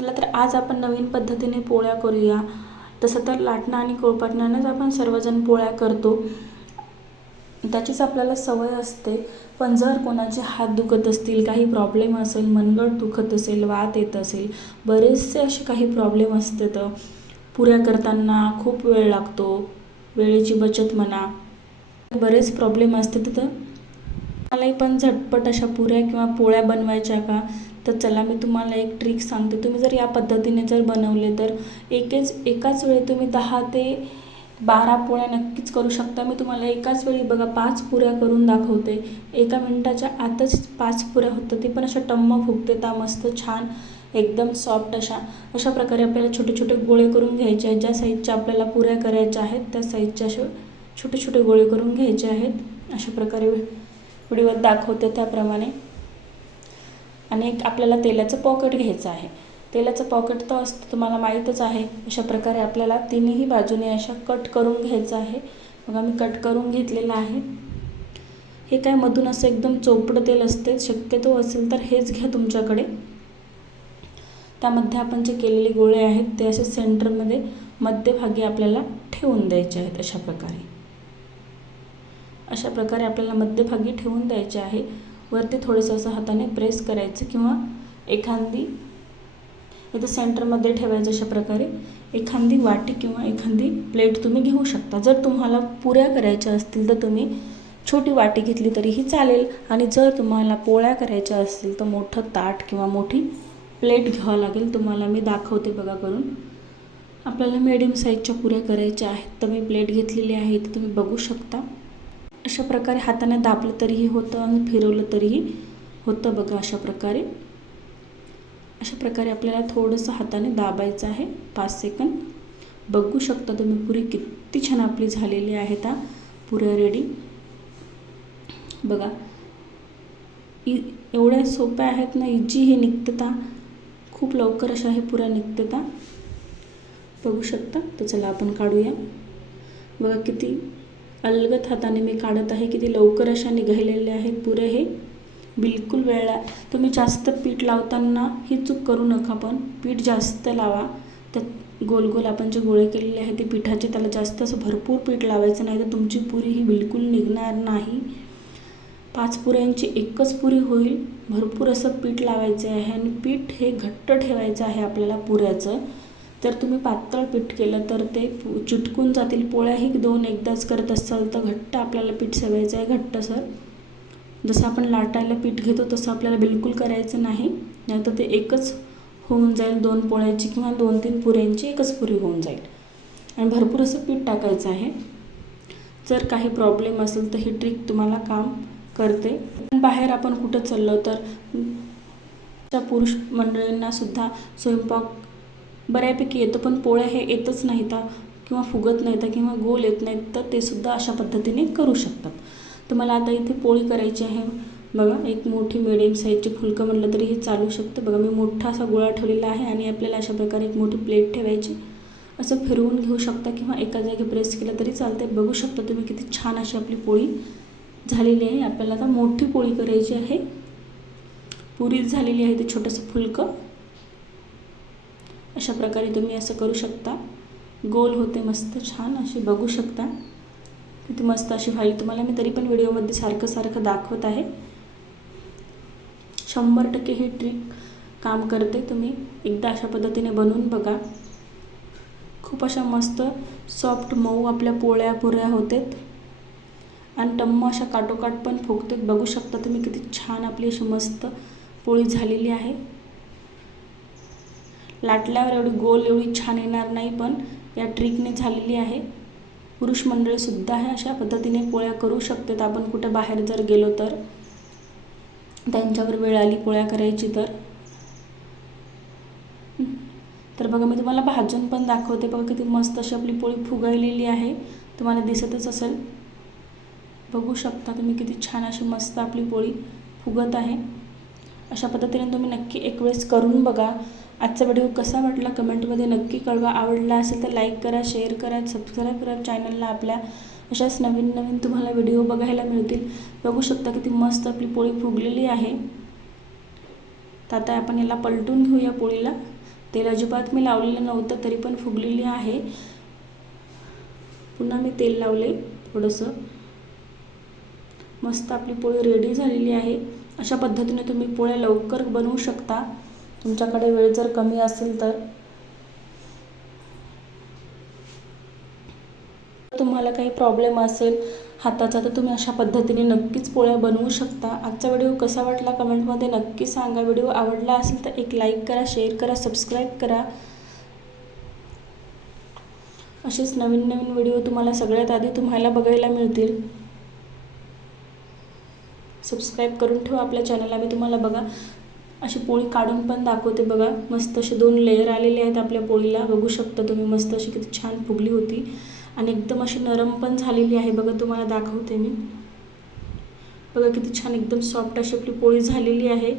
चला तर आज आपण नवीन पद्धतीने पोळ्या करूया। तसं तर लाटणं आणि पोळपाटणानंच आपण सर्वजण पोळ्या करतो, त्याचीच आपल्याला सवय असते। पण जर कोणाचे हात दुखत असतील, काही प्रॉब्लेम असेल, मनगट दुखत असेल, वात येत असेल, बरेचसे असे काही प्रॉब्लेम असते, तर पुऱ्या करताना खूप वेळ लागतो, वेळेची बचत म्हणा, बरेच प्रॉब्लेम असते, तर मलाही पण झटपट अशा पुऱ्या किंवा पोळ्या बनवायच्या का, तर चला मी तुम्हाला एक ट्रिक सांगते। तुम्ही जर या पद्धतीने जर बनवले तर एकाच वेळी तुम्ही 10 ते 12 पोळ्या नक्कीच करू शकता। मी तुम्हाला एकाच वेळी बघा 5 पुऱ्या करून दाखवते। एका मिनिटाच्या आतच 5 पुऱ्या होतात, ते पण अशा टम्म फुगतात, मस्त छान एकदम सॉफ्ट अशा प्रकारे आपल्याला छोटे छोटे गोळे करून घ्यायचे आहेत। ज्या साईजच्या आपल्याला पुऱ्या करायच्या आहेत त्या साईजचे असे छोटे छोटे गोळे करून घ्यायचे आहेत। अशा प्रकारे व्हिडिओत दाखवते त्याप्रमाणे। आणि एक आपल्याला तेलाचं पॉकेट घ्यायचं आहे। तेलाचं पॉकेट तर असतं, तुम्हाला माहीतच आहे। अशा प्रकारे आपल्याला तिन्ही बाजूने अशा कट करून घ्यायचं आहे। बघा मी कट करून घेतलेलं आहे। हे काय मधून असं एकदम चोपडं तेल असते, शक्यतो असेल तर हेच घ्या तुमच्याकडे। त्यामध्ये आपण जे केलेले गोळे आहेत ते असे सेंटरमध्ये मध्यभागी आपल्याला ठेवून द्यायचे आहेत। अशा प्रकारे आपल्याला मध्यभागी ठेवून द्यायचे आहे। वरती थोडंसं असं हाताने प्रेस करायचं किंवा एखादी इथं सेंटरमध्ये ठेवायचं। अशा प्रकारे एखादी वाटी किंवा एखादी प्लेट तुम्ही घेऊ शकता। जर तुम्हाला पुऱ्या करायच्या असतील तर तुम्ही छोटी वाटी घेतली तरीही चालेल, आणि जर तुम्हाला पोळ्या करायच्या असतील तर मोठं ताट किंवा मोठी प्लेट घ्यावं लागेल। तुम्हाला मी दाखवते बघा करून। आपल्याला मीडियम साईजच्या पुऱ्या करायच्या आहेत, तर मी प्लेट घेतलेली आहे, तर तुम्ही बघू शकता। अशा प्रकारे हाताने दाबलं तरीही होतं आणि फिरवलं तरीही होतं बघा। अशा प्रकारे आपल्याला थोडंसं हाताने दाबायचं आहे 5 सेकंद। बघू शकता तुम्ही पुरी किती छान आपली झालेली आहे। त्या पुऱ्या रेडी बघा, एवढ्या सोप्या आहेत ना, इजी हे निघतं, खूप लवकर अशा हे पुऱ्या निघतात, बघू शकता। तर चला आपण काढूया। बघा किती अलगद हाताने मी काढत आहे, किती लवकर अशा निघालेल्या आहेत पुऱ्या। हे बिलकुल तुम्ही जास्त पीठ लावताना ही चूक करू नका, पण पीठ जास्त लावा। तर गोल गोल आपण जे गोळे केलेले आहेत ते पिठाचे, त्याला जास्त असं भरपूर पीठ लावायचं नाही, तर तुमची पुरी ही बिलकुल निघणार नाही। 5 पुऱ्यांची एकच पुरी होईल। भरपूर असं पीठ लावायचं आहे आणि पीठ हे घट्ट ठेवायचं आहे आपल्याला पुऱ्याचं। जर तुम्ही पातळ पीठ केलं तर ते चिटकून जातील। पोळ्याही 2 एकदाच करत असाल तर घट्ट आपल्याला पीठ सवायचं आहे, घट्टसर। जसं आपण लाटायला पीठ घेतो तसं आपल्याला बिलकुल करायचं नाही, नाहीतर ते एकच होऊन जाईल 2 पोळ्याची किंवा 2-3 पुऱ्यांची एकच पुरी होऊन जाईल। आणि भरपूर असं पीठ टाकायचं आहे। जर काही प्रॉब्लेम असेल तर ही ट्रिक तुम्हाला काम करते। बाहेर आपण कुठं चाललो तर पुरुष मंडळींना सुद्धा स्वयंपाक बऱ्यापैकी येतं, पण पोळ्या हे येतच नाहीत किंवा फुगत नाहीत किंवा गोल येत नाहीत, तर ते सुद्धा अशा पद्धतीने करू शकतात। तर मला आता इथे पोळी करायची आहे। बघा एक मोठी मिडियम साईजची फुलकं म्हणलं तरी हे चालू शकतं। बघा मी मोठा असा गोळा ठेवलेला आहे आणि आपल्याला अशा प्रकारे एक मोठी प्लेट ठेवायची, असं फिरवून घेऊ शकता किंवा एका जागी प्रेस केलं तरी चालते। बघू शकता तुम्ही किती छान अशी आपली पोळी झालेली आहे। आपल्याला आता मोठी पोळी करायची आहे। पुरी झालेली आहे, ते छोटंसं फुलकं अशा प्रकारे तुम्ही असं करू शकता। गोल होते मस्त छान अशी, बघू शकता किती मस्त अशी व्हायली। तुम्हाला मी तरी पण व्हिडिओमध्ये सारखं दाखवत आहे। 100% ही ट्रिक काम करते। तुम्ही एकदा अशा पद्धतीने बनवून बघा। खूप अशा मस्त सॉफ्ट मऊ आपल्या पुऱ्या होतात आणि टम्म अशा काटोकाट पण फुगतात। बघू शकता तुम्ही किती छान आपली अशी मस्त पोळी झालेली आहे। लाटल्यावर एवढी गोल एवढी छान येणार नाही, पण या ट्रिकने झालेली आहे। पुरुष मंडळीसुद्धा हे अशा पद्धतीने पोळ्या करू शकतात। आपण कुठे बाहेर जर गेलो तर त्यांच्यावर वेळ आली पोळ्या करायची तर बघा मी तुम्हाला भाजून पण दाखवते। बघा किती मस्त अशी आपली पोळी फुगलेली आहे, तुम्हाला दिसतच असेल। बघू शकता तुम्ही किती छान अशी मस्त आपली पोळी फुगत आहे। अशा पद्धतीने तुम्ही नक्की एक वेळेस करून बघा। आजचा व्हिडिओ कसा वाटला कमेंटमध्ये नक्की कळवा। आवडला असेल तर लाईक करा, शेअर करा, सबस्क्राईब करा चॅनलला आपल्या। अशाच नवीन तुम्हाला व्हिडिओ बघायला मिळतील। बघू शकता किती मस्त आपली पोळी फुगलेली आहे। तर आता आपण याला पलटून घेऊया पोळीला। तेल अजिबात मी लावलेलं नव्हतं तरी पण फुगलेली आहे. पुन्हा मी तेल लावले थोडंसं. मस्त आपली पोळी रेडी झालेली आहे. अशा पद्धतीने तुम्ही पोळ्या लवकर बनवू शकता तुमच्याकडे वेळ जर कमी असेल तर. तुम्हाला काही प्रॉब्लेम असेल हाताचा तर तुम्ही अशा पद्धतीने नक्कीच पोळ्या बनवू शकता. आजचा व्हिडिओ कसा वाटला कमेंटमध्ये नक्की सांगा. व्हिडिओ आवडला असेल तर एक लाईक करा, शेअर करा, सबस्क्राईब करा. असेच नवीन नवीन व्हिडिओ तुम्हाला सगळ्यात आधी तुम्हाला बघायला मिळतील. सबस्क्राईब करून ठेवा आपल्या चॅनलला. मी तुम्हाला बघा अशी पोळी काढून पण दाखवते. बघा मस्त असे 2 लेयर आलेले आहेत आपल्या पोळीला. बघू शकता तुम्ही मस्त अशी किती छान फुगली होती आणि एकदम अशी नरम पण झालेली आहे. बघा तुम्हाला दाखवते मी. बघा किती छान एकदम सॉफ्ट अशी आपली पोळी झालेली आहे.